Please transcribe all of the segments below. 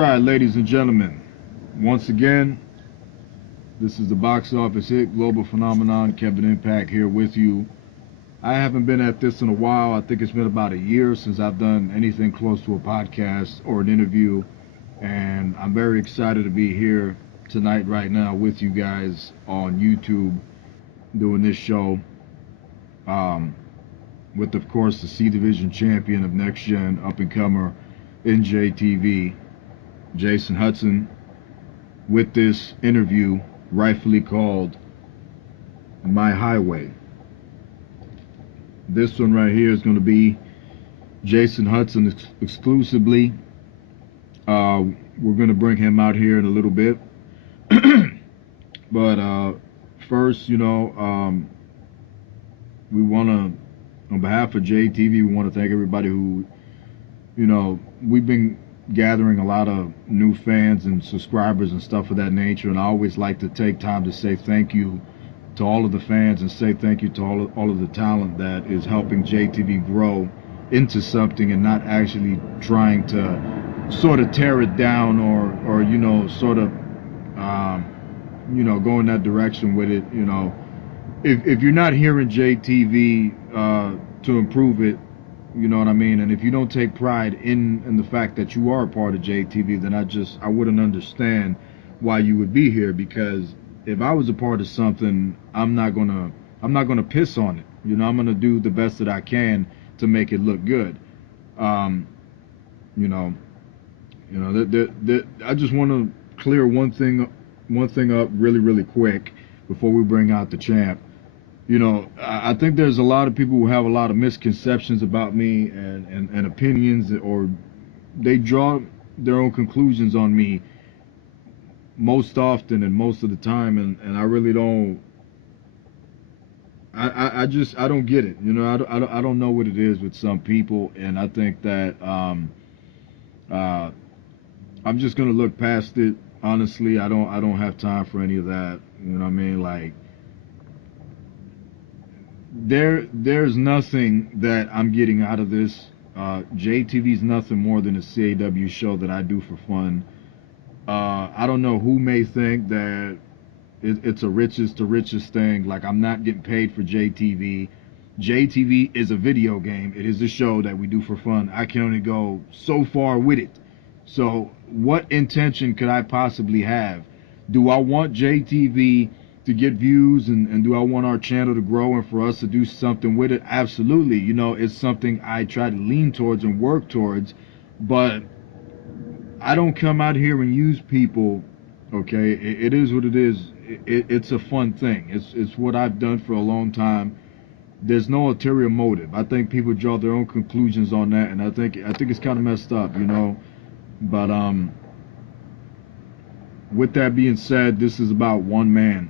right, ladies and gentlemen, once again, this is the box office hit global phenomenon, Kevin Impact here with you. I haven't been at this in a while. I think it's been about a year since I've done anything close to a podcast or an interview, and I'm very excited to be here tonight right now with you guys on YouTube doing this show with, of course, the C Division champion of Next Gen, up-and-comer, NJTV, Jason Hudson, with this interview rightfully called My Highway. This one right here is going to be Jason Hudson exclusively. We're going to bring him out here in a little bit. But first, we want to, on behalf of JTV, we want to thank everybody who, we've been gathering a lot of new fans and subscribers and stuff of that nature, and I always like to take time to say thank you to all of the fans and say thank you to all of the talent that is helping JTV grow into something and not actually trying to sort of tear it down or sort of go in that direction with it. If you're not hearing JTV to improve it, you know what I mean, and if you don't take pride in the fact that you are a part of JTV, then I wouldn't understand why you would be here. Because if I was a part of something, I'm not gonna piss on it. I'm gonna do the best that I can to make it look good. I just want to clear one thing up really quick before we bring out the champ. I think there's a lot of people who have a lot of misconceptions about me and opinions, or they draw their own conclusions on me most often and most of the time, and I really don't. I don't get it. I don't know what it is with some people, and I think that I'm just gonna look past it. Honestly, I don't have time for any of that. You know what I mean? Like, there's nothing that I'm getting out of this. JTV's nothing more than a CAW show that I do for fun. I don't know who may think that it's a riches to riches thing. Like, I'm not getting paid for JTV. JTV is a video game. It is a show that we do for fun. I can only go so far with it. So what intention could I possibly have? Do I want JTV to get views, and do I want our channel to grow and for us to do something with it? Absolutely. It's something I try to lean towards and work towards, but I don't come out here and use people. Okay, it is what it is. It's a fun thing. It's what I've done for a long time. There's no ulterior motive. I think people draw their own conclusions on that, and I think it's kind of messed up, But with that being said, this is about one man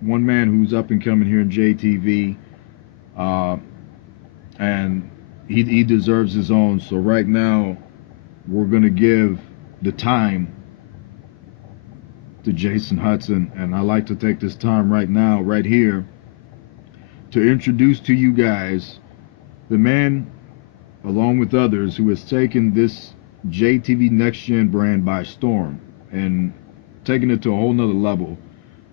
who's up and coming here in JTV, and he deserves his own. So right now, we're gonna give the time to Jason Hudson, and I like to take this time right now, right here, to introduce to you guys the man, along with others, who has taken this JTV Next Gen brand by storm and taking it to a whole nother level.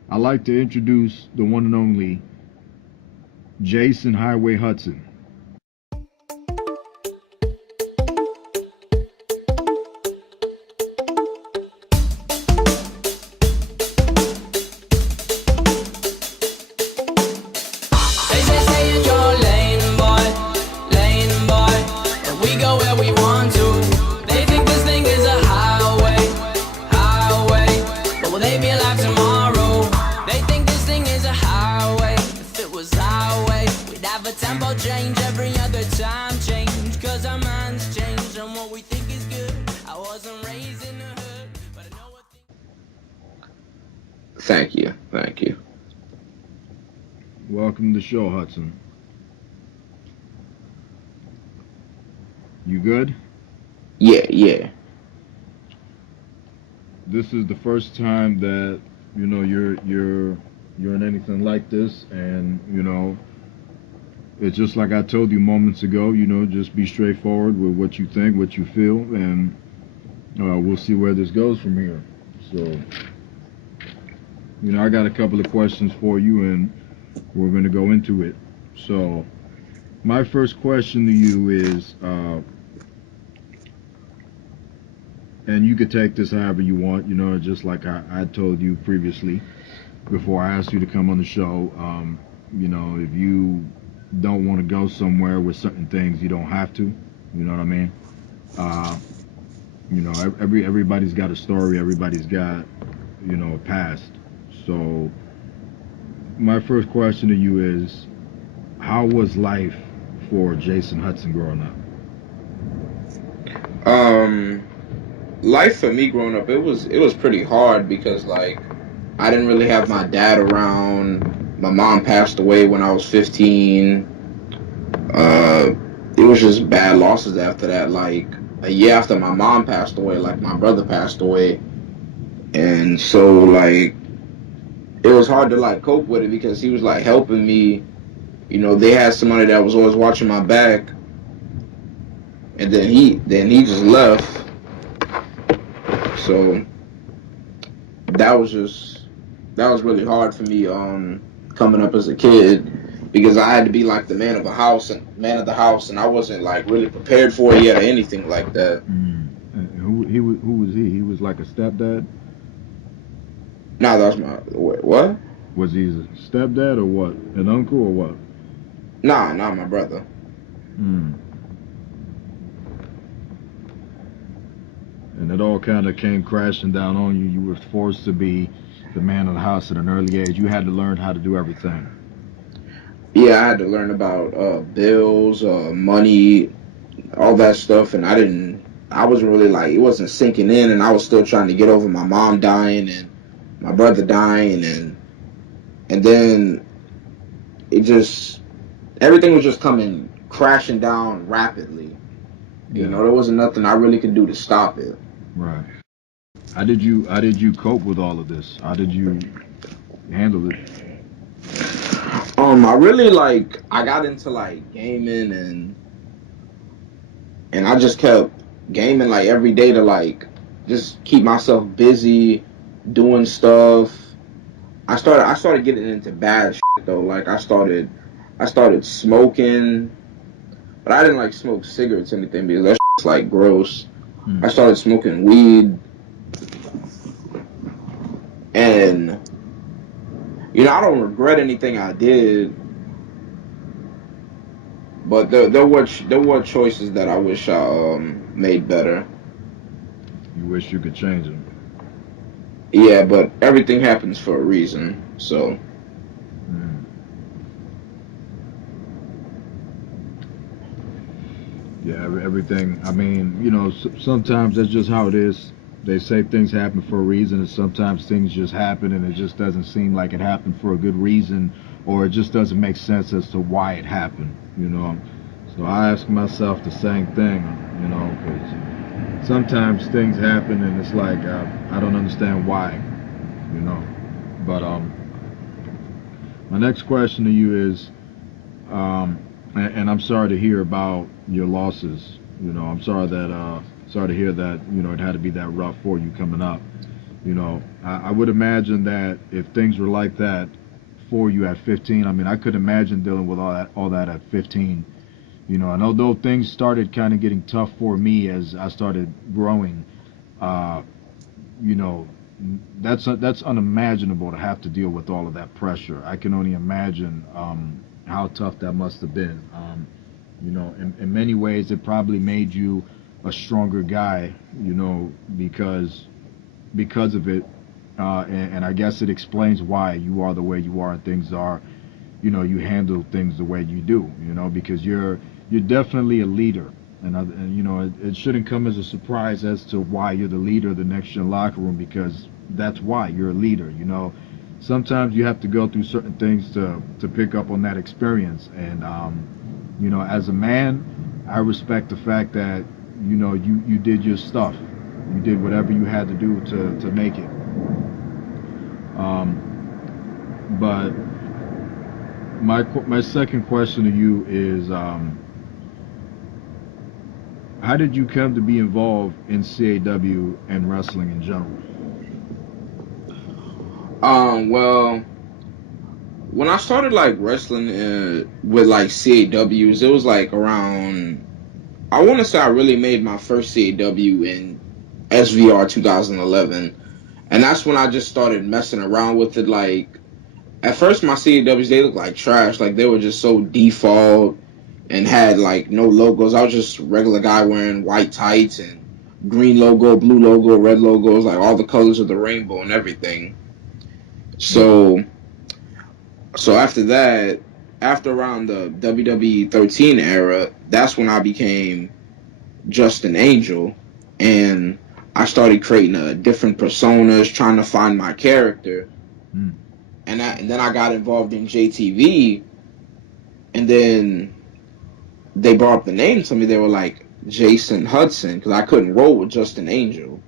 I'd like to introduce the one and only Jason Highway Hudson. Thank you. Welcome to the show, Hudson. You good? Yeah. This is the first time that you're in anything like this, and it's just like I told you moments ago. Just be straightforward with what you think, what you feel, and We'll see where this goes from here. So, I got a couple of questions for you, and we're going to go into it. So, my first question to you is, and you could take this however you want, just like I told you previously before I asked you to come on the show. If you don't want to go somewhere with certain things, you don't have to. You know what I mean? Uh, everybody's got a story. Everybody's got, a past. So my first question to you is, how was life for Jason Hudson growing up? Um, Life for me growing up, it was pretty hard because like I didn't really have my dad around. My mom passed away when I was 15. Uh, it was just bad losses after that. Like a year after my mom passed away, like my brother passed away, and so like it was hard to like cope with it because he was like helping me. They had somebody that was always watching my back, and then he just left. So that was really hard for me coming up as a kid because I had to be like the man of the house, and I wasn't like really prepared for it yet or anything like that. And who was he? He was like a stepdad. No, that was my what? Was he a stepdad or what? An uncle or what? Nah, not my brother. Mm. And it all kind of came crashing down on you. You were forced to be the man of the house at an early age. You had to learn how to do everything. Yeah, I had to learn about bills, money, all that stuff, and I wasn't really like it wasn't sinking in, and I was still trying to get over my mom dying and my brother dying, and then it just everything was just coming crashing down rapidly. Yeah. There wasn't nothing I really could do to stop it. Right. How did you cope with all of this? How did you handle it? I really I got into like gaming and I just kept gaming like every day to like just keep myself busy doing stuff. I started getting into bad shit though. Like I started smoking, but I didn't like smoke cigarettes or anything because that shit's like gross. I Mm. started smoking weed and I don't regret anything I did, but there were choices that I wish I made better. You wish you could change them. Yeah, but everything happens for a reason. So Mm. Yeah, everything. I mean, sometimes that's just how it is. They say things happen for a reason, and sometimes things just happen, and it just doesn't seem like it happened for a good reason, or it just doesn't make sense as to why it happened. So I ask myself the same thing, because sometimes things happen, and it's like I don't understand why, you know. But my next question to you is, and I'm sorry to hear about your losses. I'm sorry to hear that. It had to be that rough for you coming up. I would imagine that if things were like that for you at 15, I mean, I could imagine dealing with all that at 15. And although things started kind of getting tough for me as I started growing, uh, you know, that's unimaginable to have to deal with all of that pressure. I can only imagine how tough that must have been. In many ways, it probably made you a stronger guy. Because of it, and I guess it explains why you are the way you are and things are. You handle things the way you do. Because you're definitely a leader. And it shouldn't come as a surprise as to why you're the leader of the next gen locker room, because that's why you're a leader. Sometimes you have to go through certain things to pick up on that experience. And as a man, I respect the fact that you did your stuff. You did whatever you had to do to make it. But my second question to you is, how did you come to be involved in CAW and wrestling in general? Well, when I started like wrestling with like CAWs, it was like around. I want to say I really made my first CAW in SVR 2011, and that's when I just started messing around with it. Like at first, my CAWs they looked like trash. Like they were just so default and had like no logos. I was just a regular guy wearing white tights and green logo, blue logo, red logos, like all the colors of the rainbow and everything. Yeah. So after that, after around the WWE 13 era, that's when I became just an angel, and I started creating different personas, trying to find my character, Mm. and then I got involved in JTV, and then they brought up the name to me. They were like Jason Hudson because I couldn't roll with just an angel,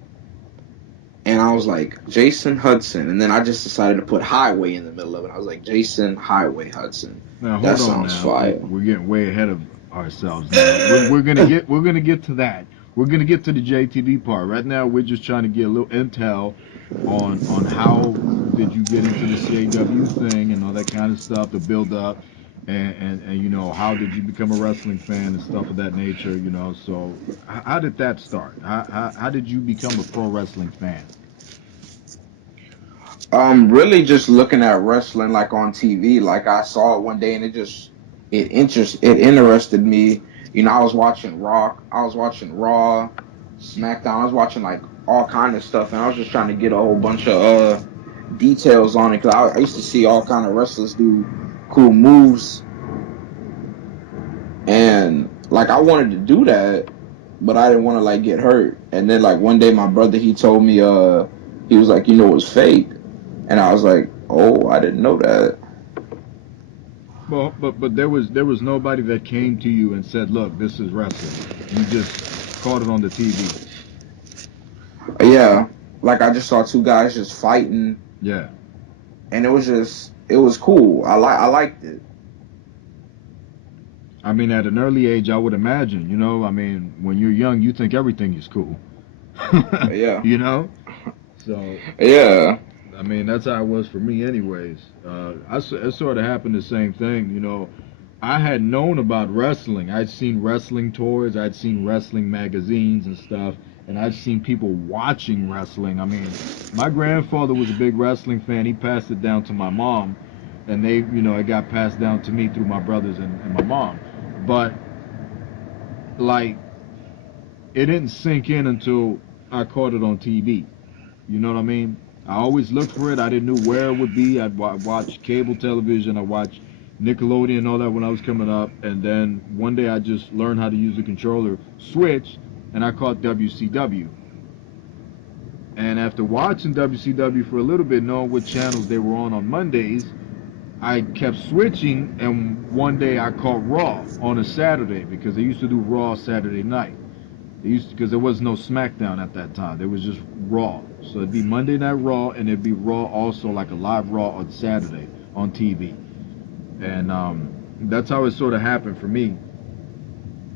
and I was like Jason Hudson, and then I just decided to put Highway in the middle of it. I was like Jason Highway Hudson. Now That hold on. sounds Now fire. we're getting way ahead of ourselves. Now we're gonna get to that. We're gonna get to the JTV part. Right now we're just trying to get a little intel on how did you get into the CAW thing and all that kind of stuff, the build up, and you know how did you become a wrestling fan and stuff of that nature. You know, so how did that start? How did you become a pro wrestling fan? Really just looking at wrestling like on TV. Like I saw it one day and it interested me. You know, I was watching Rock, I was watching Raw, SmackDown, I was watching like all kind of stuff, and I was just trying to get a whole bunch of details on it because I used to see all kind of wrestlers do cool moves, and like I wanted to do that, but I didn't want to like get hurt. And then like one day my brother he told me he was like, you know, it was fake. And I was like, "Oh, I didn't know that." Well, but there was nobody that came to you and said, "Look, this is wrestling." You just caught it on the TV. Yeah, like I just saw two guys just fighting, Yeah. and it was cool. I liked it. I mean, at an early age, I would imagine. You know, I mean, when you're young, you think everything is cool. Yeah, You know. So, yeah. I mean, that's how it was for me, anyways. It sort of happened the same thing. You know, I had known about wrestling. I'd seen wrestling tours. I'd seen wrestling magazines and stuff, and I'd seen people watching wrestling. I mean, my grandfather was a big wrestling fan. He passed it down to my mom, and it got passed down to me through my brothers and my mom. But like, it didn't sink in until I caught it on TV. You know what I mean? I always looked for it. I didn't know where it would be. I'd watch cable television. I watched Nickelodeon and all that when I was coming up. And then one day I just learned how to use the controller, switched, and I caught WCW. And after watching WCW for a little bit, knowing what channels they were on Mondays, I kept switching. And one day I caught Raw on a Saturday because they used to do Raw Saturday night. They used to, because there was no SmackDown at that time. There was just Raw. So it'd be Monday Night Raw, and it'd be Raw also like a live Raw on Saturday on TV. And that's how it sort of happened for me.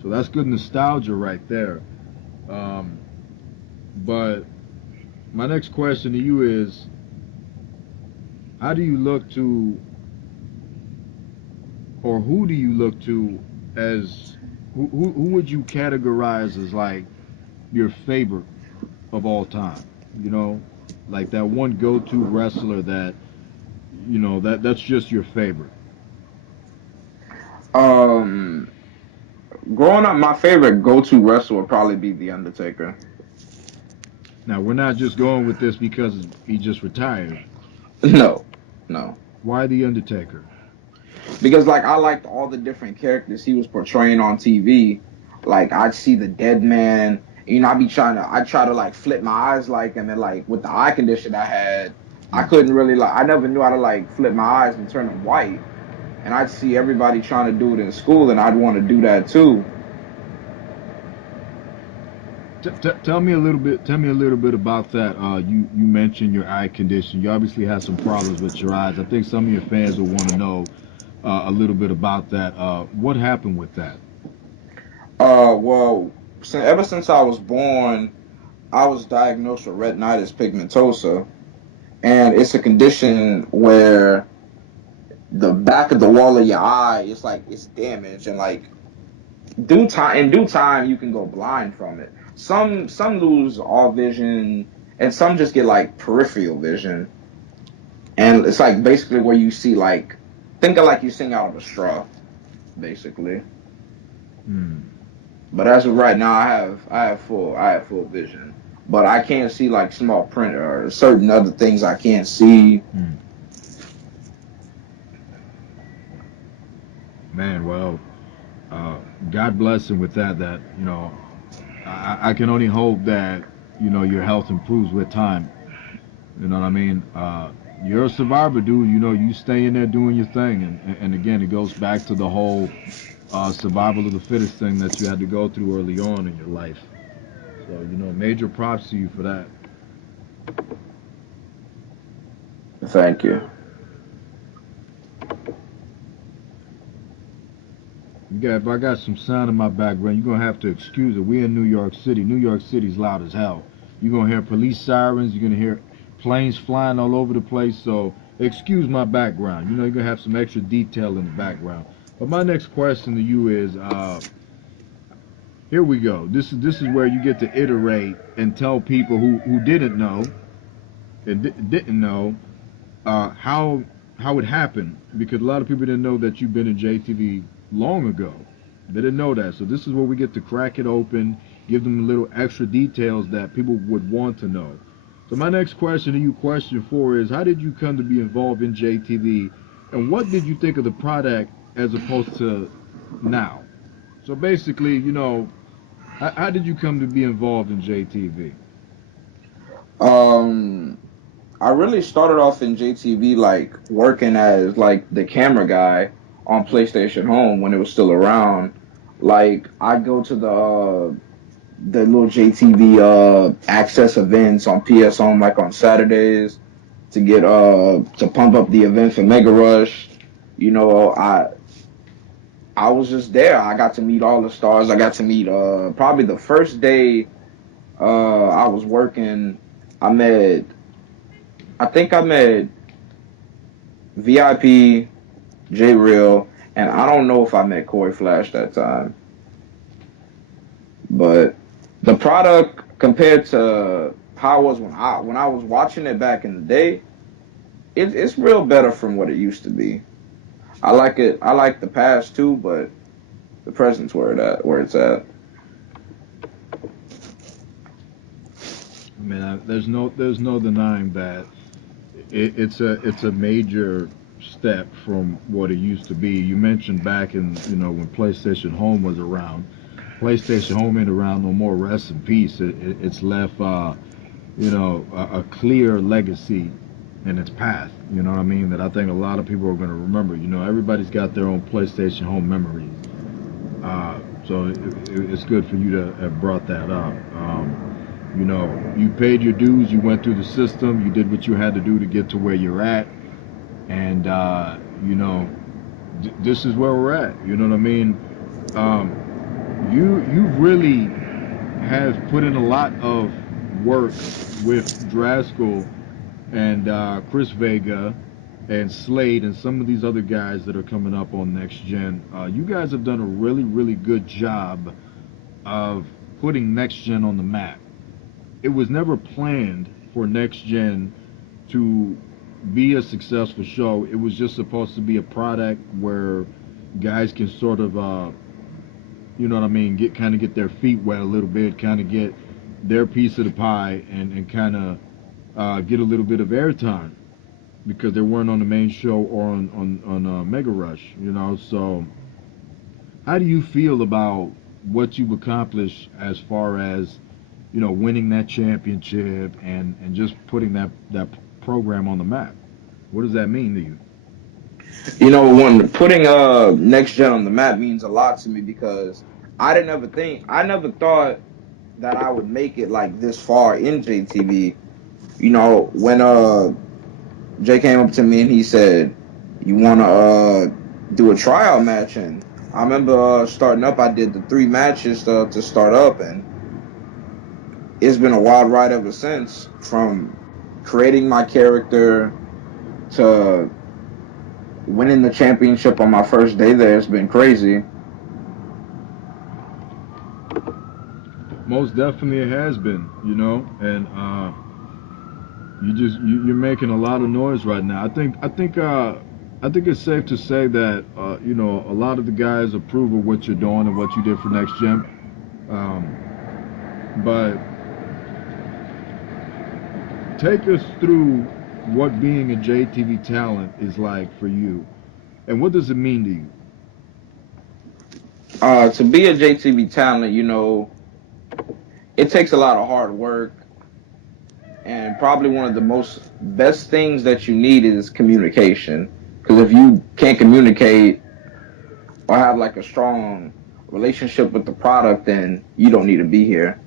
So that's good nostalgia right there. Um, but my next question to you is, how do you look to, or who do you look to as, who would you categorize as like your favorite of all time? You know, like that one go-to wrestler that that's just your favorite. Um, Growing up, my favorite go-to wrestler would probably be The Undertaker. Now we're not just going with this because he just retired. No, no, Why the Undertaker? because like I liked all the different characters he was portraying on TV. Like I'd see the dead man. You know, I try to like flip my eyes like, and then like with the eye condition I had, I Yeah. couldn't really like, I never knew how to like flip my eyes and turn them white. And I'd see everybody trying to do it in school, and I'd want to do that too. Tell me a little bit. Tell me a little bit about that. You mentioned your eye condition. You obviously had some problems with your eyes. I think some of your fans will want to know a little bit about that. What happened with that? Well, ever since I was born, I was diagnosed with retinitis pigmentosa, and it's a condition where the back of the wall of your eye is like it's damaged, and like due time you can go blind from it. Some lose all vision, and some just get like peripheral vision, and it's like basically where you see like think of like you sing out of a straw, basically. Hmm. But as of right now, I have full vision, but I can't see like small print or certain other things I can't see. Hmm. Man, well, uh, God bless him with that. That I can only hope that your health improves with time. You know what I mean? You're a survivor, dude. You stay in there doing your thing, and again, it goes back to the whole survival of the fittest thing that you had to go through early on in your life. So major props to you for that. Thank you. If I got some sound in my background, you're gonna have to excuse it. We're in New York City. New York City's loud as hell. You're gonna hear police sirens. You're gonna hear planes flying all over the place. So excuse my background. You're gonna have some extra detail in the background. But my next question to you is, here we go. This is where you get to iterate and tell people who didn't know and didn't know how it happened, because a lot of people didn't know that you've been in JTV long ago. They didn't know that. So this is where we get to crack it open, give them little extra details that people would want to know. So my next question to you, question 4, is how did you come to be involved in JTV, and what did you think of the product as opposed to now? So basically, how did you come to be involved in JTV? Um, I really started off in JTV like working as like the camera guy on PlayStation Home when it was still around. Like I'd go to the little JTV access events on PS Home like on Saturdays to get to pump up the event for Mega Rush. You know, I was just there. I got to meet all the stars. I got to meet probably the first day I was working. I met I met VIP, J Real, and I don't know if I met Corey Flash that time. But the product compared to how it was when I was watching it back in the day, it's real better from what it used to be. I like it. I like the past too, but the present's where it's at. I mean, there's no denying that it's a major step from what it used to be. You mentioned back in when PlayStation Home was around. PlayStation Home ain't around no more. Rest in peace. It's left a clear legacy in its path. You know what I mean? That I think a lot of people are going to remember. Everybody's got their own PlayStation Home memories. So it's good for you to have brought that up. You paid your dues, you went through the system, you did what you had to do to get to where you're at, and this is where we're at. You know what I mean? You really have put in a lot of work with Draskell and Chris Vega and Slade and some of these other guys that are coming up on Next Gen. You guys have done a really, really good job of putting Next Gen on the map. It was never planned for Next Gen to be a successful show. It was just supposed to be a product where guys can sort of, you know what I mean, get their feet wet a little bit, kind of get their piece of the pie, and kind of get a little bit of airtime because they weren't on the main show or on Mega Rush. So how do you feel about what you've accomplished as far as winning that championship and just putting that program on the map? What does that mean to you? When putting Next Gen on the map means a lot to me because I never thought that I would make it like this far in JTV. When Jay came up to me and he said, "You want to do a tryout match?" And I remember starting up. I did the 3 matches to start up, and it's been a wild ride ever since. From creating my character to winning the championship on my first day there, it's been crazy. Most definitely it has been, and you're making a lot of noise right now. I think it's safe to say that a lot of the guys approve of what you're doing and what you did for Next Gen. But take us through what being a JTV talent is like for you, and what does it mean to you? To be a JTV talent, it takes a lot of hard work, and probably one of the most best things that you need is communication. Because if you can't communicate or have like a strong relationship with the product, then you don't need to be here.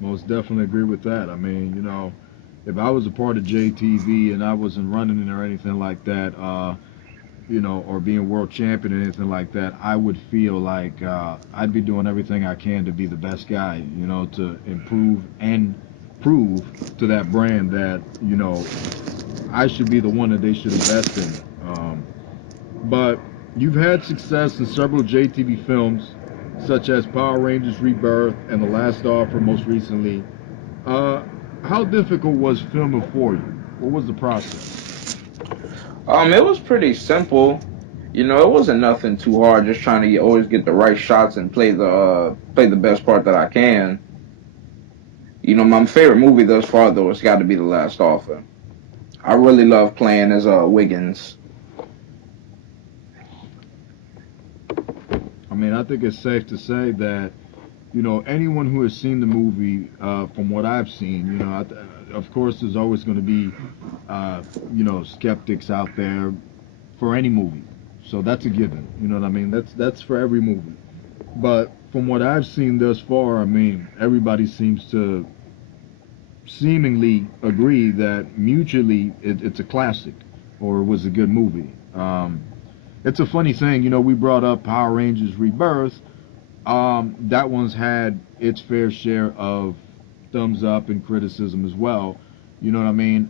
Most definitely agree with that. I mean, if I was a part of JTV and I wasn't running it or anything like that, or being world champion or anything like that, I would feel like I'd be doing everything I can to be the best guy, to improve and prove to that brand that, I should be the one that they should invest in. But you've had success in several JTV films, such as Power Rangers Rebirth and The Last Offer most recently. Uh, how difficult was filming for you? What was the process? It was pretty simple. It wasn't nothing too hard. Just trying to always get the right shots and play the best part that I can. My favorite movie thus far though has got to be The Last Offer. I really love playing as Wiggins. I mean, I think it's safe to say that anyone who has seen the movie, from what I've seen, of course, there's always going to be, skeptics out there for any movie. So that's a given. You know what I mean? That's for every movie. But from what I've seen thus far, I mean, everybody seems to seemingly agree that mutually it's a classic or it was a good movie. It's a funny thing, we brought up Power Rangers Rebirth. That one's had its fair share of thumbs up and criticism as well. You know what I mean?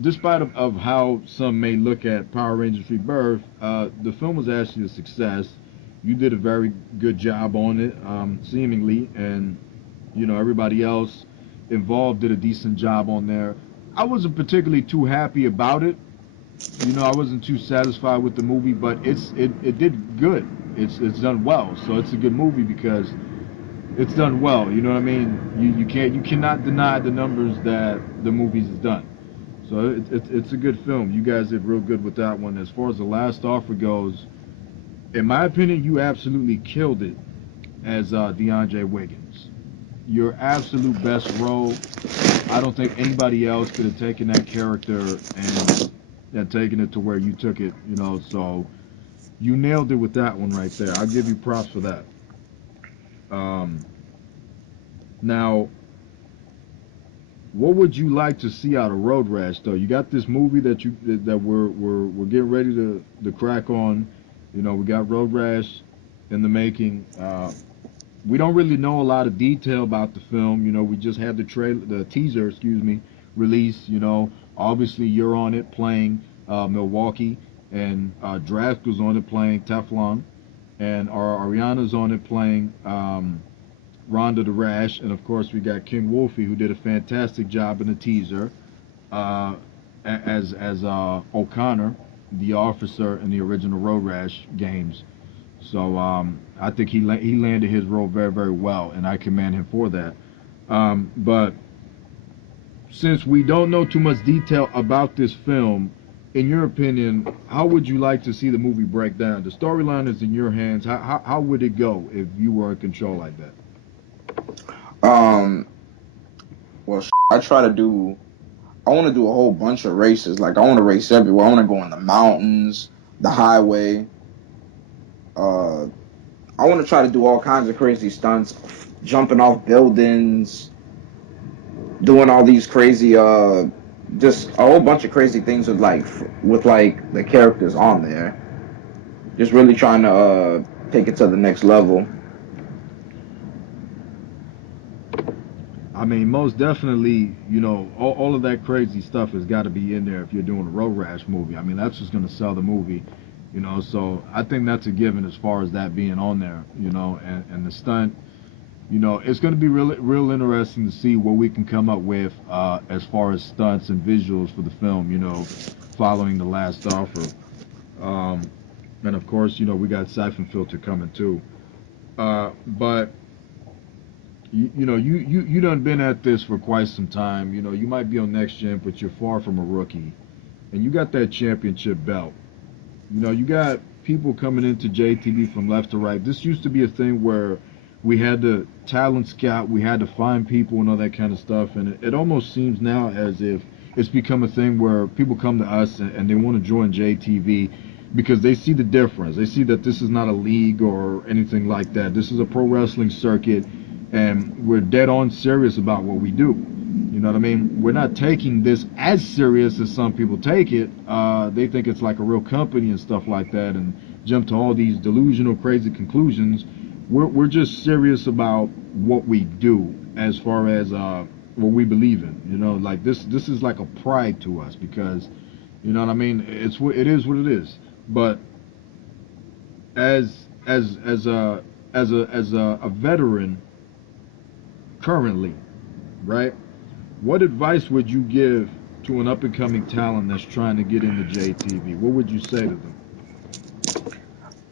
Despite of how some may look at Power Rangers Rebirth, the film was actually a success. You did a very good job on it, seemingly, and everybody else involved did a decent job on there. I wasn't particularly too happy about it. I wasn't too satisfied with the movie, but it did good. It's done well, so it's a good movie because it's done well. You know what I mean? You cannot deny the numbers that the movie's done. So it's a good film. You guys did real good with that one. As far as The Last Offer goes, in my opinion, you absolutely killed it as DeAndre Wiggins. Your absolute best role. I don't think anybody else could have taken that character and taken it to where you took it. So you nailed it with that one right there. I'll give you props for that. Um, Now, what would you like to see out of Road Rash though? You got this movie that we're getting ready to crack on. We got Road Rash in the making. We don't really know a lot of detail about the film. We just had the teaser, release. Obviously you're on it playing Milwaukee, and Draft on it playing Teflon, and Ariana's on it playing Rhonda the Rash, and of course we got King Wolfie, who did a fantastic job in the teaser uh, as O'Connor, the officer in the original Road Rash games. So I think he landed his role very, very well, and I commend him for that. But since we don't know too much detail about this film, in your opinion, how would you like to see the movie break down? The storyline is in your hands. How would it go if you were in control like that? Um, well, I try to do. I want to do a whole bunch of races. Like I want to race everywhere. I want to go in the mountains, the highway. Uh, I want to try to do all kinds of crazy stunts, jumping off buildings, doing all these crazy just a whole bunch of crazy things with like the characters on there. Just really trying to take it to the next level. I mean, most definitely, all of that crazy stuff has got to be in there if you're doing a road rash movie. I mean, that's just going to sell the movie, So I think that's a given as far as that being on there, and the stunt. It's going to be real interesting to see what we can come up with as far as stunts and visuals for the film, following The Last Offer. Um, and of course, we got Siphon Filter coming too. But you done been at this for quite some time. You might be on next gen, but you're far from a rookie, and you got that championship belt. You got people coming into JTV from left to right. This used to be a thing where we had to talent scout, we had to find people and all that kind of stuff, and it almost seems now as if it's become a thing where people come to us and they want to join JTV because they see the difference. They see that this is not a league or anything like that. This is a pro wrestling circuit, and we're dead on serious about what we do. You know what I mean? We're not taking this as serious as some people take it. They think it's like a real company and stuff like that, and jump to all these delusional, crazy conclusions. We're just serious about what we do as far as what we believe in. Like this is like a pride to us because, you know what I mean? It is what it is. But as a veteran currently, right? What advice would you give to an up and coming talent that's trying to get into JTV? What would you say to them?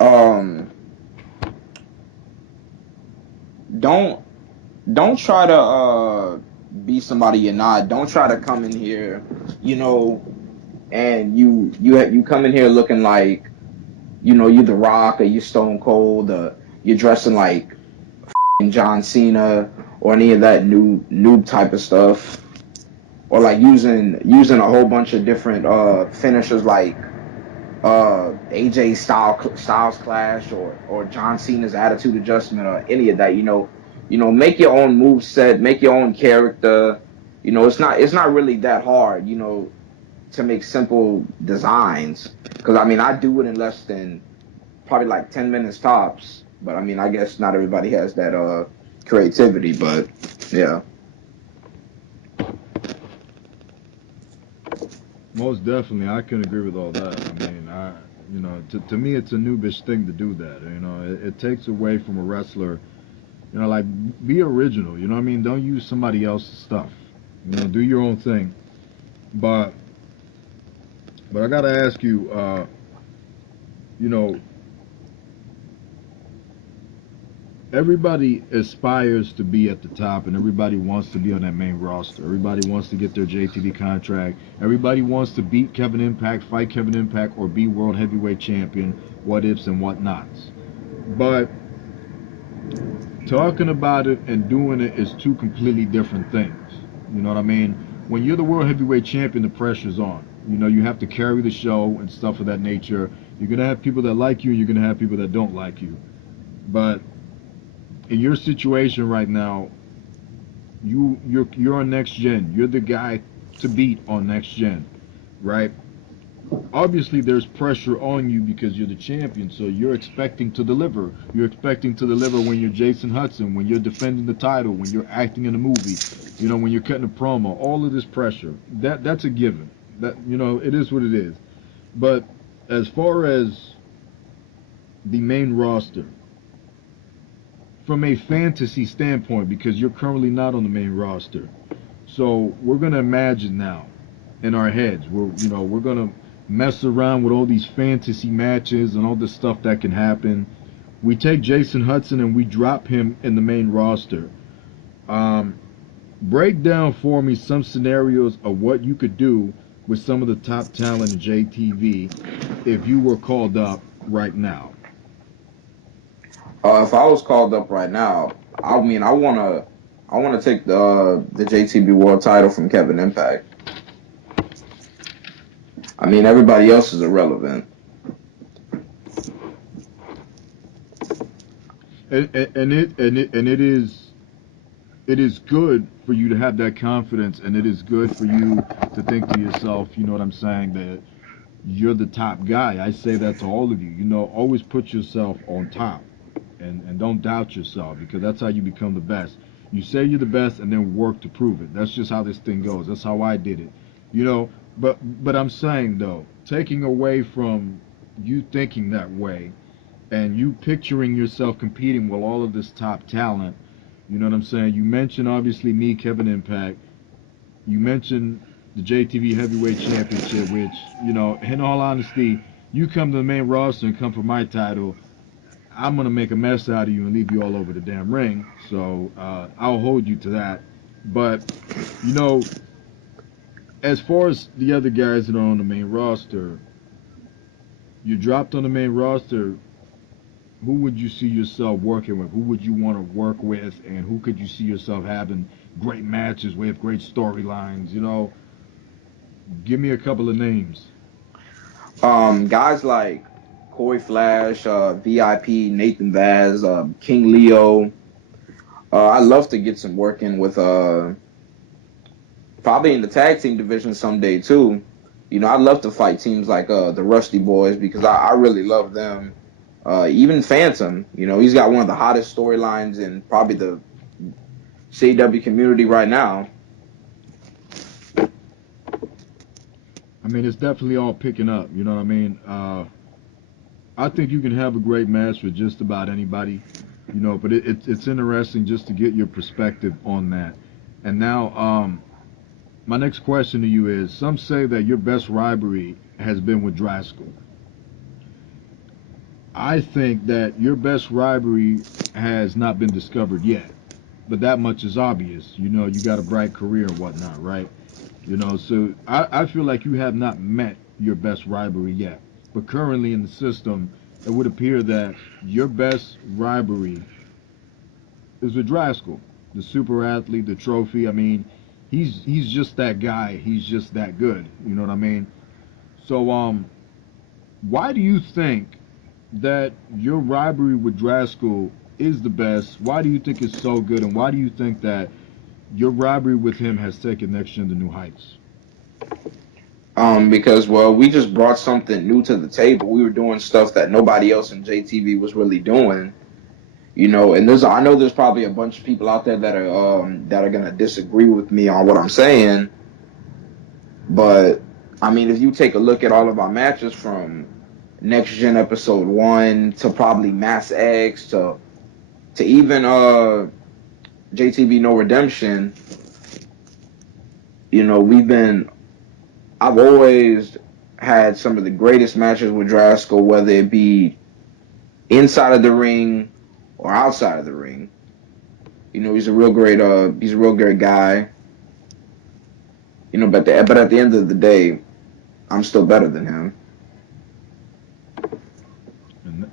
Um, don't don't try to be somebody you're not. Don't try to come in here, you know, and you come in here looking like you The Rock or you Stone Cold or you're dressing like John Cena or any of that new noob type of stuff, or like using a whole bunch of different finishers like Styles Clash or John Cena's Attitude Adjustment or any of that. Make your own move set, make your own character. It's not really that hard. To make simple designs, because I mean I do it in less than probably like 10 minutes tops. But I mean I guess not everybody has that creativity. But yeah. Most definitely, I can agree with all that. I mean, to me, it's a noobish thing to do that. It takes away from a wrestler. Like be original. You know what I mean? Don't use somebody else's stuff. Do your own thing. But I gotta ask you, you know, everybody aspires to be at the top and everybody wants to be on that main roster. Everybody wants to get their JTV contract. Everybody wants to beat Kevin Impact, fight Kevin Impact, or be world heavyweight champion, what ifs and what nots. But talking about it and doing it is two completely different things. You know what I mean? When you're the world heavyweight champion, the pressure's on. You have to carry the show and stuff of that nature. You're going to have people that like you and you're going to have people that don't like you. But in your situation right now, you're on next gen. You're the guy to beat on next gen, right? Obviously there's pressure on you because you're the champion, so you're expecting to deliver. You're expecting to deliver when you're Jason Hudson, when you're defending the title, when you're acting in a movie, when you're cutting a promo. All of this pressure, that's a given. That it is what it is. But as far as the main roster, from a fantasy standpoint, because you're currently not on the main roster, so we're gonna imagine now in our heads, we're gonna mess around with all these fantasy matches and all this stuff that can happen. We take Jason Hudson and we drop him in the main roster. Break down for me some scenarios of what you could do with some of the top talent in JTV if you were called up right now. If I was called up right now, I mean, I wanna take the JTB World Title from Kevin Impact. I mean, everybody else is irrelevant. And it is it is good for you to have that confidence, and it is good for you to think to yourself, you know what I'm saying, that you're the top guy. I say that to all of you. You know, always put yourself on top, and don't doubt yourself, because that's how you become the best. You say you're the best and then work to prove it. That's just how this thing goes. That's how I did it. You know, but I'm saying though, taking away from you thinking that way and you picturing yourself competing with all of this top talent, you know what I'm saying? You mentioned obviously me, Kevin Impact. You mentioned the JTV Heavyweight Championship, which, you know, in all honesty, you come to the main roster and come for my title, I'm gonna make a mess out of you and leave you all over the damn ring. So I'll hold you to that. But you know, as far as the other guys that are on the main roster, you dropped on the main roster. Who would you see yourself working with? Who would you want to work with? And who could you see yourself having great matches with, great storylines? You know, give me a couple of names. Guys like Corey Flash, VIP, Nathan Vaz, King Leo. I'd love to get some work in with probably in the tag team division someday too. You know, I'd love to fight teams like the Rusty Boys because I really love them. Even Phantom, you know, he's got one of the hottest storylines in probably the CW community right now. I mean, it's definitely all picking up. You know what I mean? I think you can have a great match with just about anybody. You know, but it's interesting just to get your perspective on that. And now, my next question to you is: some say that your best rivalry has been with Draskell. I think that your best rivalry has not been discovered yet, but that much is obvious. You know, you got a bright career and whatnot, right? You know, so I feel like you have not met your best rivalry yet. But currently in the system, it would appear that your best rivalry is with Draskell, the super athlete, the trophy. I mean, he's just that guy. He's just that good. You know what I mean? So why do you think that your rivalry with Draskell is the best? Why do you think it's so good, and why do you think that your rivalry with him has taken Next Gen to new heights? Because well, we just brought something new to the table. We were doing stuff that nobody else in JTV was really doing. You know, and I know there's probably a bunch of people out there that are gonna disagree with me on what I'm saying. But I mean, if you take a look at all of our matches from Next Gen Episode 1 to probably Mass X to even JTV No Redemption, you know, I've always had some of the greatest matches with Draskell, whether it be inside of the ring or outside of the ring. You know, he's a real great guy. You know, but at the end of the day, I'm still better than him. And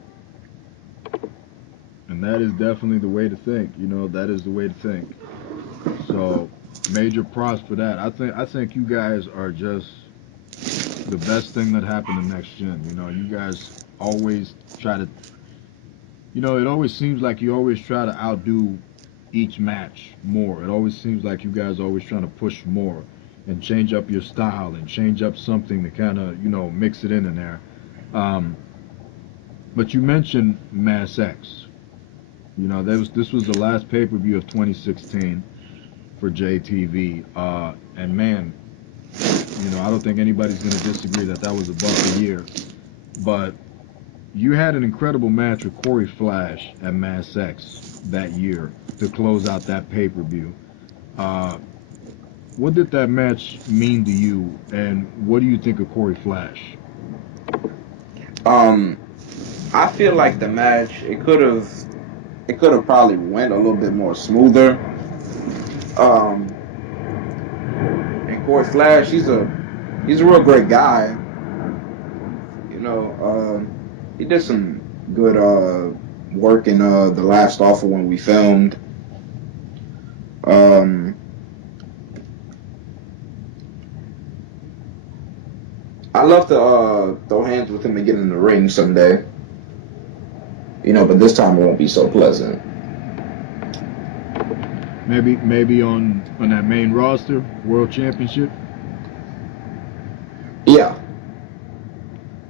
and that is definitely the way to think. You know, that is the way to think. So major props for that. I think you guys are just the best thing that happened to Next Gen. You know, you guys always try to. You know, it always seems like you always try to outdo each match more. It always seems like you guys are always trying to push more and change up your style and change up something to kind of, you know, mix it in there. Um, but you mentioned Mass X. You know, this was the last pay-per-view of 2016 for JTV. And man, you know, I don't think anybody's going to disagree that that was a buck a year. But you had an incredible match with Corey Flash at Mass X that year to close out that pay-per-view. Uh, what did that match mean to you, and what do you think of Corey Flash? Um, I feel like the match it could have probably went a little bit more smoother. Um, and Corey Flash, he's a real great guy. You know, he did some good work in the last offer when we filmed. Um, I love to throw hands with him and get in the ring someday. You know, but this time it won't be so pleasant. Maybe on that main roster, World Championship. Yeah.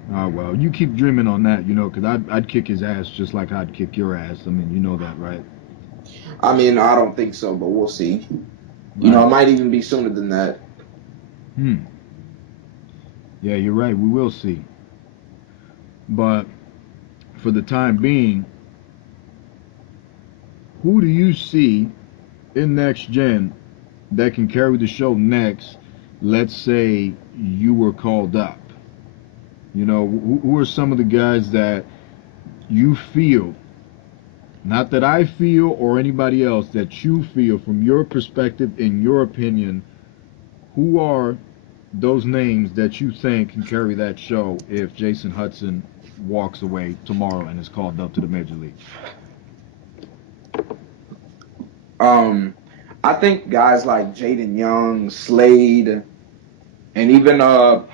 Well, you keep dreaming on that, because I'd kick his ass just like I'd kick your ass. I mean, you know that, right? I mean, I don't think so, but we'll see. Right. It might even be sooner than that. Hmm. Yeah, you're right. We will see. But for the time being, who do you see in next gen that can carry the show next? Let's say you were called up. Who are some of the guys that you feel, not that I feel or anybody else, that you feel from your perspective, in your opinion, who are those names that you think can carry that show if Jason Hudson walks away tomorrow and is called up to the major league? Um, I think guys like Jaden Young, Slade, and even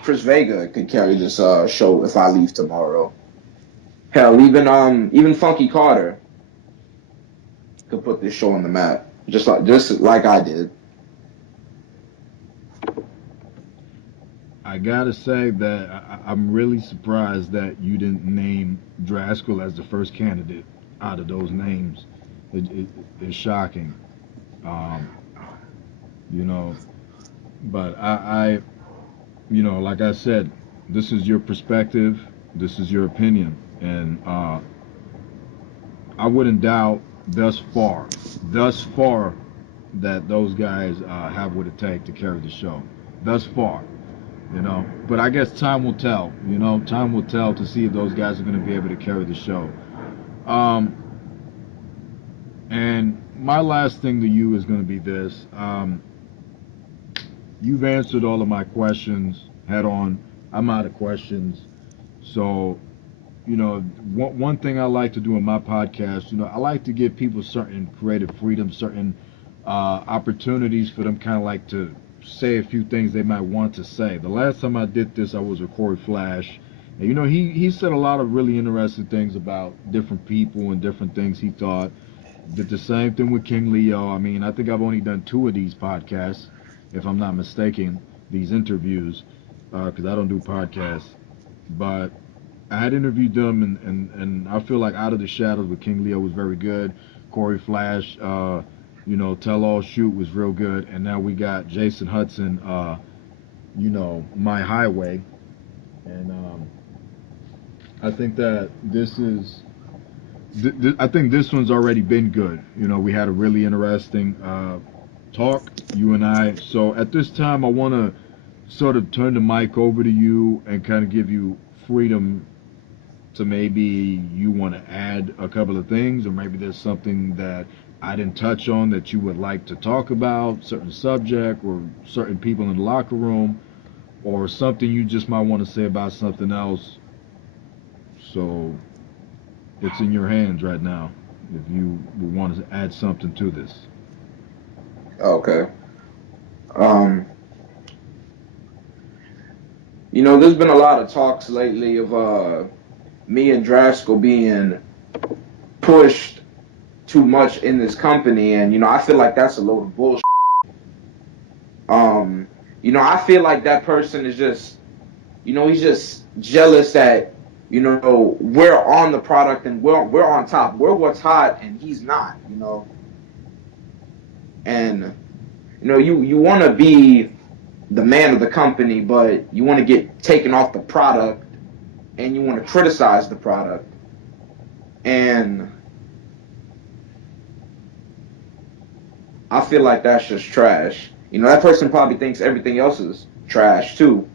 Chris Vega could carry this show if I leave tomorrow. Hell, even Funky Carter could put this show on the map, just like I did. I gotta say that I'm really surprised that you didn't name Draskell as the first candidate out of those names. It's shocking, um, you know. But like I said, this is your perspective, this is your opinion, and I wouldn't doubt thus far, that those guys have what it takes to carry the show. Thus far, But I guess time will tell. Time will tell to see if those guys are going to be able to carry the show. Um, and my last thing to you is going to be this. You've answered all of my questions head on. I'm out of questions. So, one thing I like to do in my podcast, I like to give people certain creative freedom, certain opportunities for them kind of like to say a few things they might want to say. The last time I did this, I was with Corey Flash. And, he said a lot of really interesting things about different people and different things he thought. Did the same thing with King Leo. I mean, I think I've only done 2 of these podcasts, if I'm not mistaken, these interviews, because I don't do podcasts. But I had interviewed them, and I feel like Out of the Shadows with King Leo was very good. Corey Flash, Tell All Shoot was real good. And now we got Jason Hudson, My Highway. And I think that this is. I think this one's already been good. We had a really interesting talk, you and I. So at this time, I want to sort of turn the mic over to you and kind of give you freedom to maybe you want to add a couple of things, or maybe there's something that I didn't touch on that you would like to talk about, certain subject or certain people in the locker room, or something you just might want to say about something else. So it's in your hands right now if you would want to add something to this. Okay. Um, there's been a lot of talks lately of me and Draskell being pushed too much in this company, and I feel like that's a load of bullshit. Um, I feel like that person is just, he's just jealous that we're on the product and we're on top, we're what's hot, and he's not, and you want to be the man of the company, but you want to get taken off the product, and you want to criticize the product, and I feel like that's just trash. That person probably thinks everything else is trash too,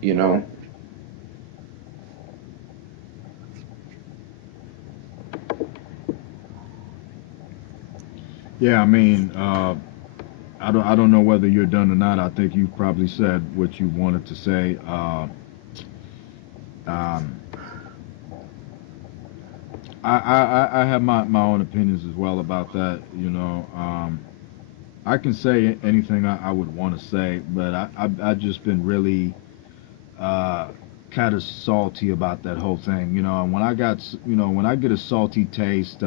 you know. Yeah, I mean, I don't know whether you're done or not. I think you've probably said what you wanted to say. Um, I have my own opinions as well about that. I can say anything I would want to say, but I've just been really uh, kind of salty about that whole thing. And when I get a salty taste,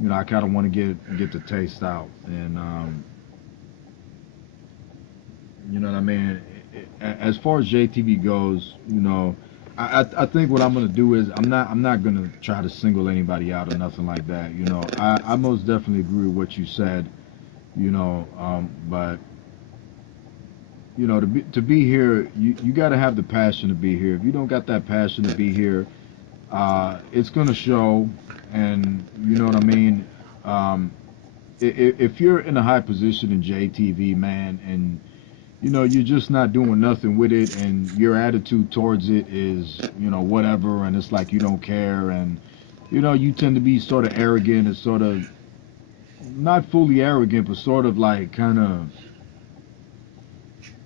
you know, I kind of want to get the taste out, and you know what I mean. As far as JTV goes, you know, I think what I'm gonna do is I'm not gonna try to single anybody out or nothing like that. You know, I most definitely agree with what you said. You know, but you know, to be here, you got to have the passion to be here. If you don't got that passion to be here, it's gonna show, and you know what I mean. Um, if you're in a high position in JTV, man, and you know you're just not doing nothing with it, and your attitude towards it is, you know, whatever, and it's like you don't care, and you know you tend to be sort of arrogant and sort of not fully arrogant, but sort of like kind of,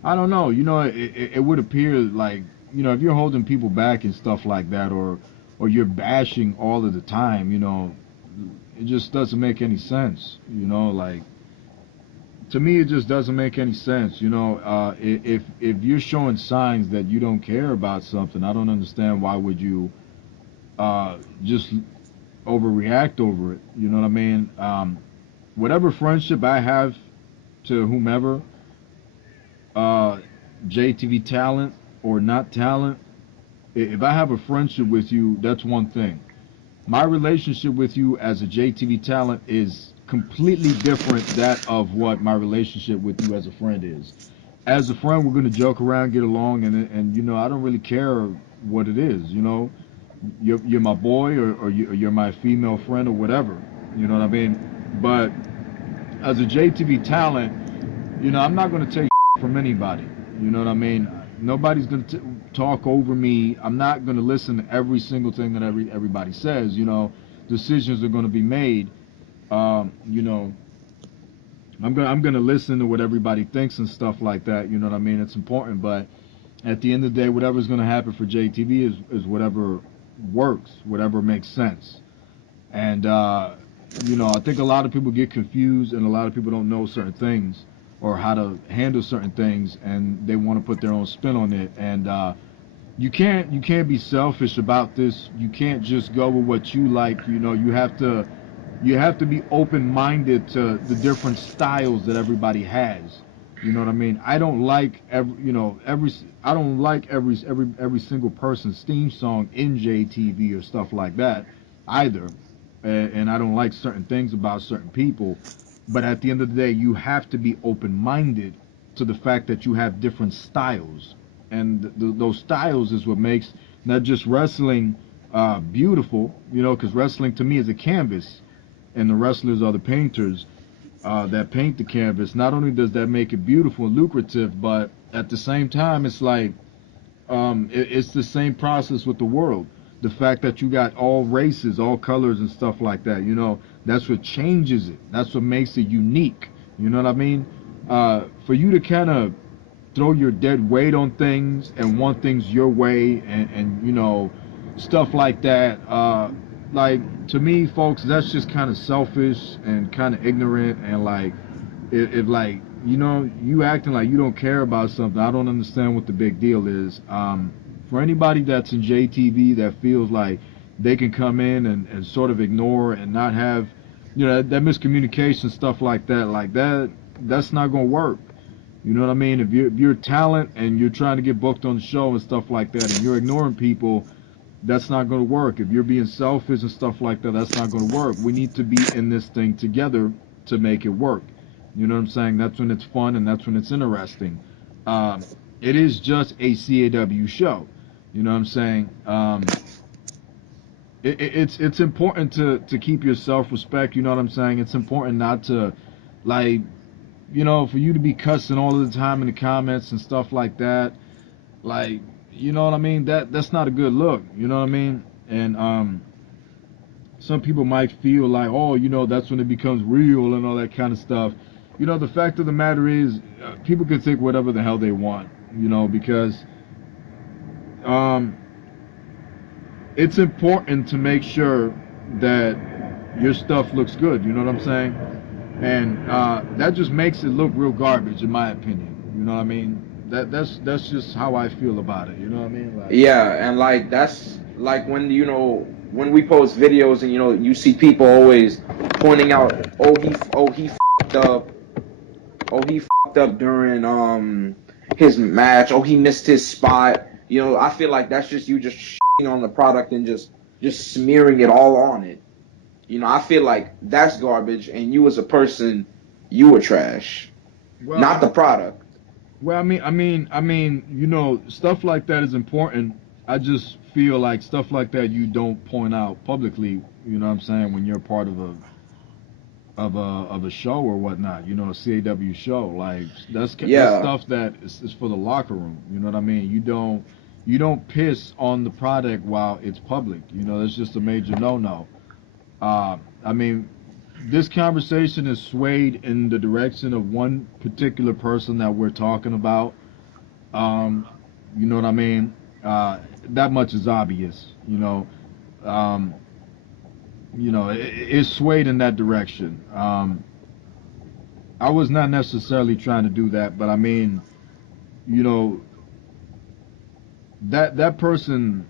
I don't know, you know, it would appear like, you know, if you're holding people back and stuff like that, or you're bashing all of the time, you know, it just doesn't make any sense, you know, like to me it just doesn't make any sense, you know. If you're showing signs that you don't care about something, I don't understand why would you just overreact over it, you know what I mean. Whatever friendship I have to whomever, uh, JTV talent or not talent, if I have a friendship with you, that's one thing. My relationship with you as a JTV talent is completely different that of what my relationship with you as a friend is. As a friend, we're gonna joke around, get along, and you know I don't really care what it is. You know, you're my boy, or you're my female friend or whatever. You know what I mean? But as a JTV talent, you know I'm not gonna take from anybody. You know what I mean? Nobody's gonna talk over me. I'm not gonna listen to every single thing that everybody says. You know, decisions are gonna be made. You know, I'm gonna listen to what everybody thinks and stuff like that. You know what I mean? It's important, but at the end of the day, whatever's gonna happen for JTV is whatever works, whatever makes sense. And you know, I think a lot of people get confused, and a lot of people don't know certain things or how to handle certain things, and they want to put their own spin on it. And you can't be selfish about this. You can't just go with what you like. You know, you have to be open-minded to the different styles that everybody has. You know what I mean? I don't like I don't like every single person's theme song in JTV or stuff like that either. And I don't like certain things about certain people. But at the end of the day, you have to be open-minded to the fact that you have different styles, and those styles is what makes not just wrestling beautiful. You know, because wrestling to me is a canvas, and the wrestlers are the painters that paint the canvas. Not only does that make it beautiful and lucrative, but at the same time, it's like it's the same process with the world. The fact that you got all races, all colors, and stuff like that, you know, that's what changes it. That's what makes it unique. You know what I mean? For you to kind of throw your dead weight on things and want things your way, and you know, stuff like that. Like to me, folks, that's just kind of selfish and kind of ignorant, and like if like, you know, you acting like you don't care about something, I don't understand what the big deal is. For anybody that's in JTV that feels like they can come in and sort of ignore and not have, you know, that miscommunication, stuff like that, that's not gonna work. You know what I mean? If you're talent and you're trying to get booked on the show and stuff like that, and you're ignoring people, that's not going to work. If you're being selfish and stuff like that, that's not going to work. We need to be in this thing together to make it work. You know what I'm saying? That's when it's fun and that's when it's interesting. Um, it is just a CAW show. You know what I'm saying? It's important to keep your self respect. You know what I'm saying? It's important not to, like, you know, for you to be cussing all of the time in the comments and stuff like that. Like, you know what I mean? That's not a good look. You know what I mean? And some people might feel like, oh, you know, that's when it becomes real and all that kind of stuff. You know, the fact of the matter is, people can think whatever the hell they want. You know, because um, it's important to make sure that your stuff looks good. You know what I'm saying? And that just makes it look real garbage, in my opinion. You know what I mean? That's just how I feel about it. You know what I mean? Like, Yeah, and like that's like when, you know, when we post videos and you see people always pointing out, he fucked up, he fucked up during his match, he missed his spot. I feel like that's just you just shitting on the product and just smearing it all on it. I feel like that's garbage, and you as a person, you were trash, Well, not the product. stuff like that is important. I just feel like stuff like that you don't point out publicly. You know what I'm saying? When you're part of a show or whatnot, a CAW show, like that's Yeah, stuff that is for the locker room. You know what I mean? You don't piss on the product while it's public. That's just a major no-no. Uh, I mean, this conversation is swayed in the direction of one particular person that we're talking about. Um, you know what I mean? That much is obvious. Um, it's swayed in that direction. I was not necessarily trying to do that, but I mean, you know, that person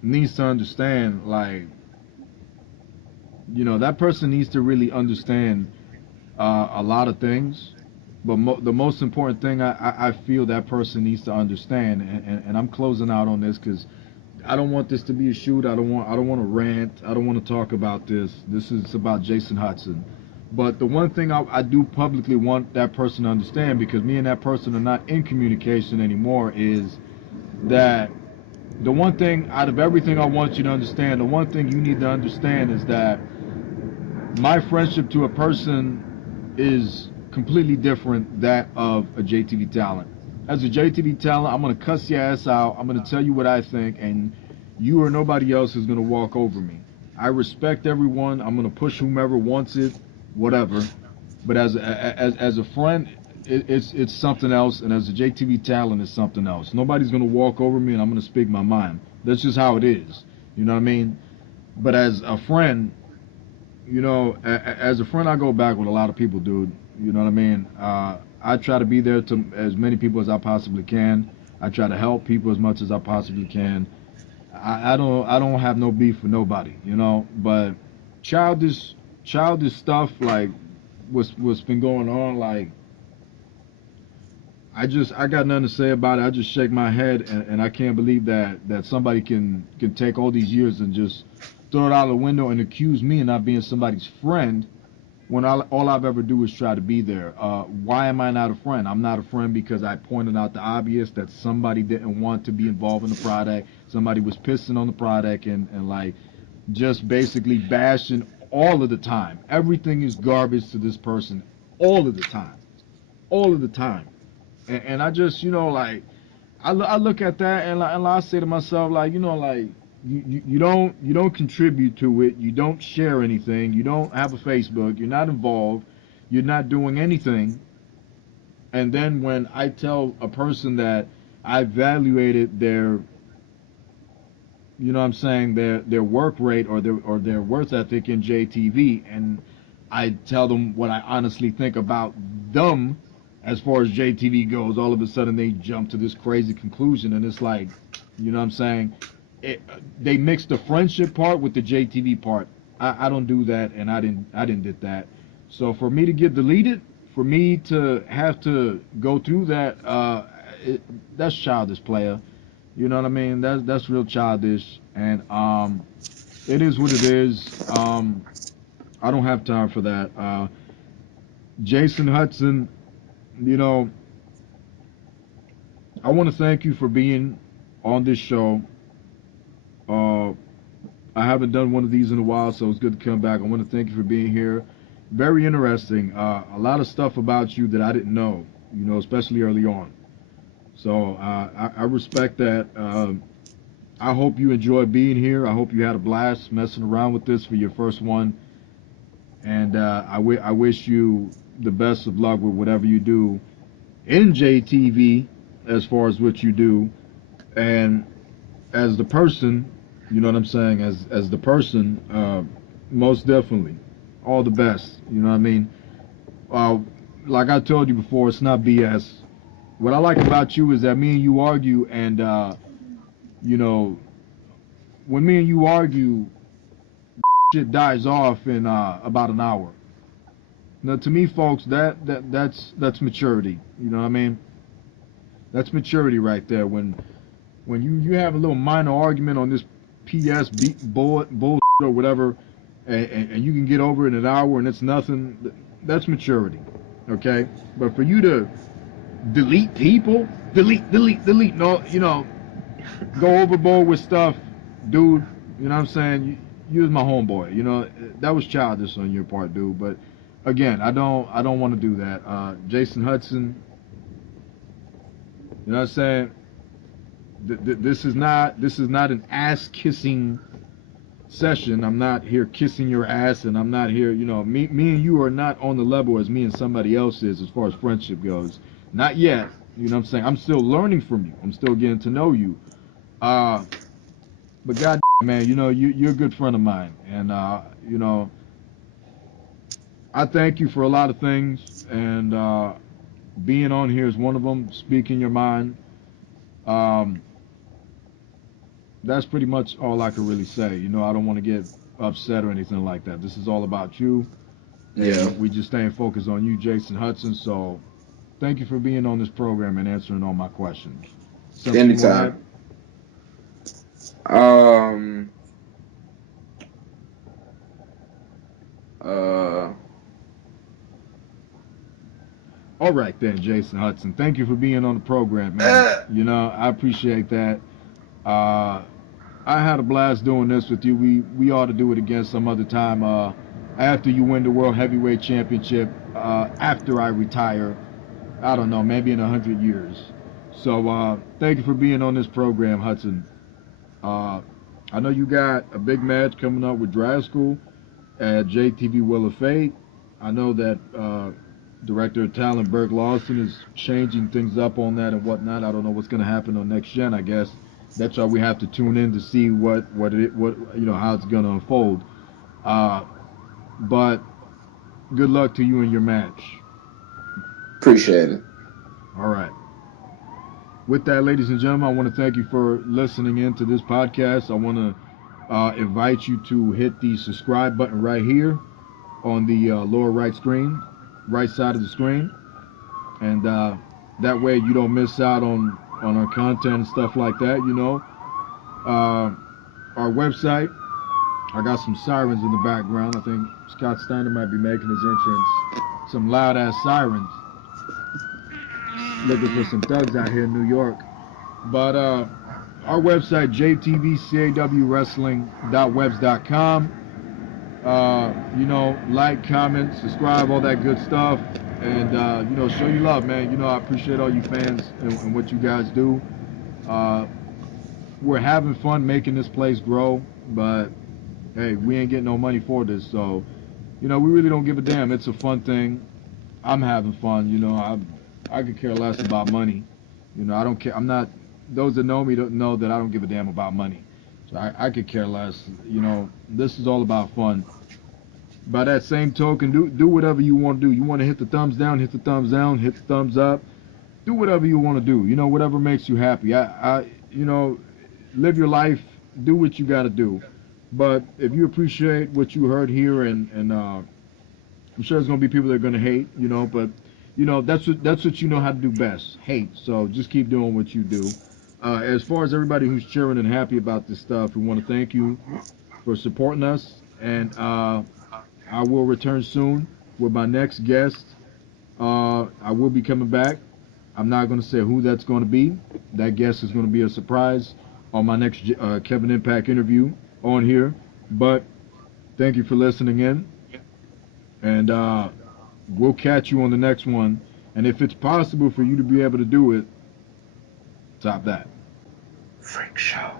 needs to understand, like, that person needs to really understand a lot of things. But the most important thing I feel that person needs to understand, and I'm closing out on this because I don't want this to be a shoot. I don't want to rant. I don't want to talk about this. This is about Jason Hudson. But the one thing I do publicly want that person to understand, because me and that person are not in communication anymore, is that the one thing out of everything I want you to understand, the one thing you need to understand is that my friendship to a person is completely different that of a JTV talent. As a JTV talent, I'm gonna cuss your ass out. I'm gonna tell you what I think, and you or nobody else is gonna walk over me. I respect everyone. I'm gonna push whomever wants it, whatever. But as a friend, it's something else, and as a JTV talent, it's something else. Nobody's gonna walk over me, and I'm gonna speak my mind. That's just how it is. You know what I mean? But as a friend, as a friend, I go back with a lot of people, dude. You know what I mean? I try to be there to as many people as I possibly can. I try to help people as much as I possibly can. I don't have no beef with nobody, But childish stuff like what's been going on, like I got nothing to say about it. I just shake my head, and I can't believe that somebody can take all these years and just throw it out the window and accuse me of not being somebody's friend when all I've ever do is try to be there. Why am I not a friend? I'm not a friend because I pointed out the obvious, that somebody didn't want to be involved in the product. Somebody was pissing on the product and like just basically bashing all of the time. Everything is garbage to this person all of the time. All of the time. And I just, like, I look at that and I say to myself, like, like you don't contribute to it. You don't share anything. You don't have a Facebook. You're not involved. You're not doing anything. And then when I tell a person that I evaluated their, I'm saying, their work rate or their worth ethic in JTV, and I tell them what I honestly think about them as far as JTV goes, all of a sudden they jump to this crazy conclusion, and it's like, what I'm saying? They mix the friendship part with the JTV part. I don't do that, and I didn't did that. So for me to get deleted, for me to have to go through that, that's childish, player. You know what I mean? That's real childish, and it is what it is. I don't have time for that. Jason Hudson, you know, I want to thank you for being on this show. Uh, I haven't done one of these in a while, so it's good to come back. I want to thank you for being here. Very interesting. A lot of stuff about you that I didn't know, especially early on. So I respect that. I hope you enjoyed being here. I hope you had a blast messing around with this for your first one. And I wish you the best of luck with whatever you do in JTV as far as what you do. And as the person, you know what I'm saying, as the person, most definitely, all the best. You know what I mean? Uh, like I told you before, it's not BS. What I like about you is that me and you argue, and you know, when me and you argue, shit dies off in about an hour. Now, to me, folks, that's maturity. You know what I mean? That's maturity right there. When you have a little minor argument on this bullshit or whatever, and you can get over it in an hour and it's nothing, that's maturity. Okay? But for you to delete people, delete, no, go overboard with stuff, dude, you know what I'm saying? You was my homeboy, that was childish on your part, dude. But again, I don't want to do that. Jason Hudson, you know what I'm saying? This is not an ass kissing session. I'm not here kissing your ass, and I'm not here, me and you are not on the level as me and somebody else is as far as friendship goes. Not yet. You know what I'm saying? I'm still learning from you. I'm still getting to know you. But God, man, you're a good friend of mine, and I thank you for a lot of things, and being on here is one of them. Speaking your mind. That's pretty much all I can really say. I don't want to get upset or anything like that. This is all about you. Yeah. We just staying focused on you, Jason Hudson. So thank you for being on this program and answering all my questions. Anytime. All right then, Jason Hudson. Thank you for being on the program, man. I appreciate that. I had a blast doing this with you. We ought to do it again some other time. After you win the World Heavyweight Championship, after I retire, I don't know, maybe in 100 years. So thank you for being on this program, Hudson. I know you got a big match coming up with Drive School at JTV Will of Fate. I know that Director of Talent Berg Lawson is changing things up on that and whatnot. I don't know what's going to happen on Next Gen, I guess. That's why we have to tune in to see how it's going to unfold. But good luck to you in your match. Appreciate it. All right. With that, ladies and gentlemen, I want to thank you for listening in to this podcast. I want to invite you to hit the subscribe button right here on the lower right side of the screen. And that way you don't miss out on our content and stuff like that, Our website, I got some sirens in the background. I think Scott Steiner might be making his entrance. Some loud-ass sirens. Looking for some thugs out here in New York. But our website, jtvcawwrestling.webs.com. Like, comment, subscribe, all that good stuff. And, show you love, man. I appreciate all you fans and what you guys do. We're having fun making this place grow, but, hey, we ain't getting no money for this. So, we really don't give a damn. It's a fun thing. I'm having fun, I could care less about money. I don't care. Those that know me don't know that I don't give a damn about money. So I could care less. This is all about fun. By that same token, do whatever you want to do. You want to hit the thumbs down, hit the thumbs down, hit the thumbs up. Do whatever you want to do. Whatever makes you happy. Live your life. Do what you got to do. But if you appreciate what you heard here, and I'm sure there's gonna be people that are gonna hate, but that's what you know how to do best, hate. So just keep doing what you do. As far as everybody who's cheering and happy about this stuff, we want to thank you for supporting us, and I will return soon with my next guest. I will be coming back. I'm not going to say who that's going to be. That guest is going to be a surprise on my next Kevin Impact interview on here. But thank you for listening in, and we'll catch you on the next one. And if it's possible for you to be able to do it, top that. Freak Show.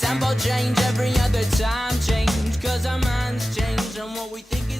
Tempo Jane minds change and what we think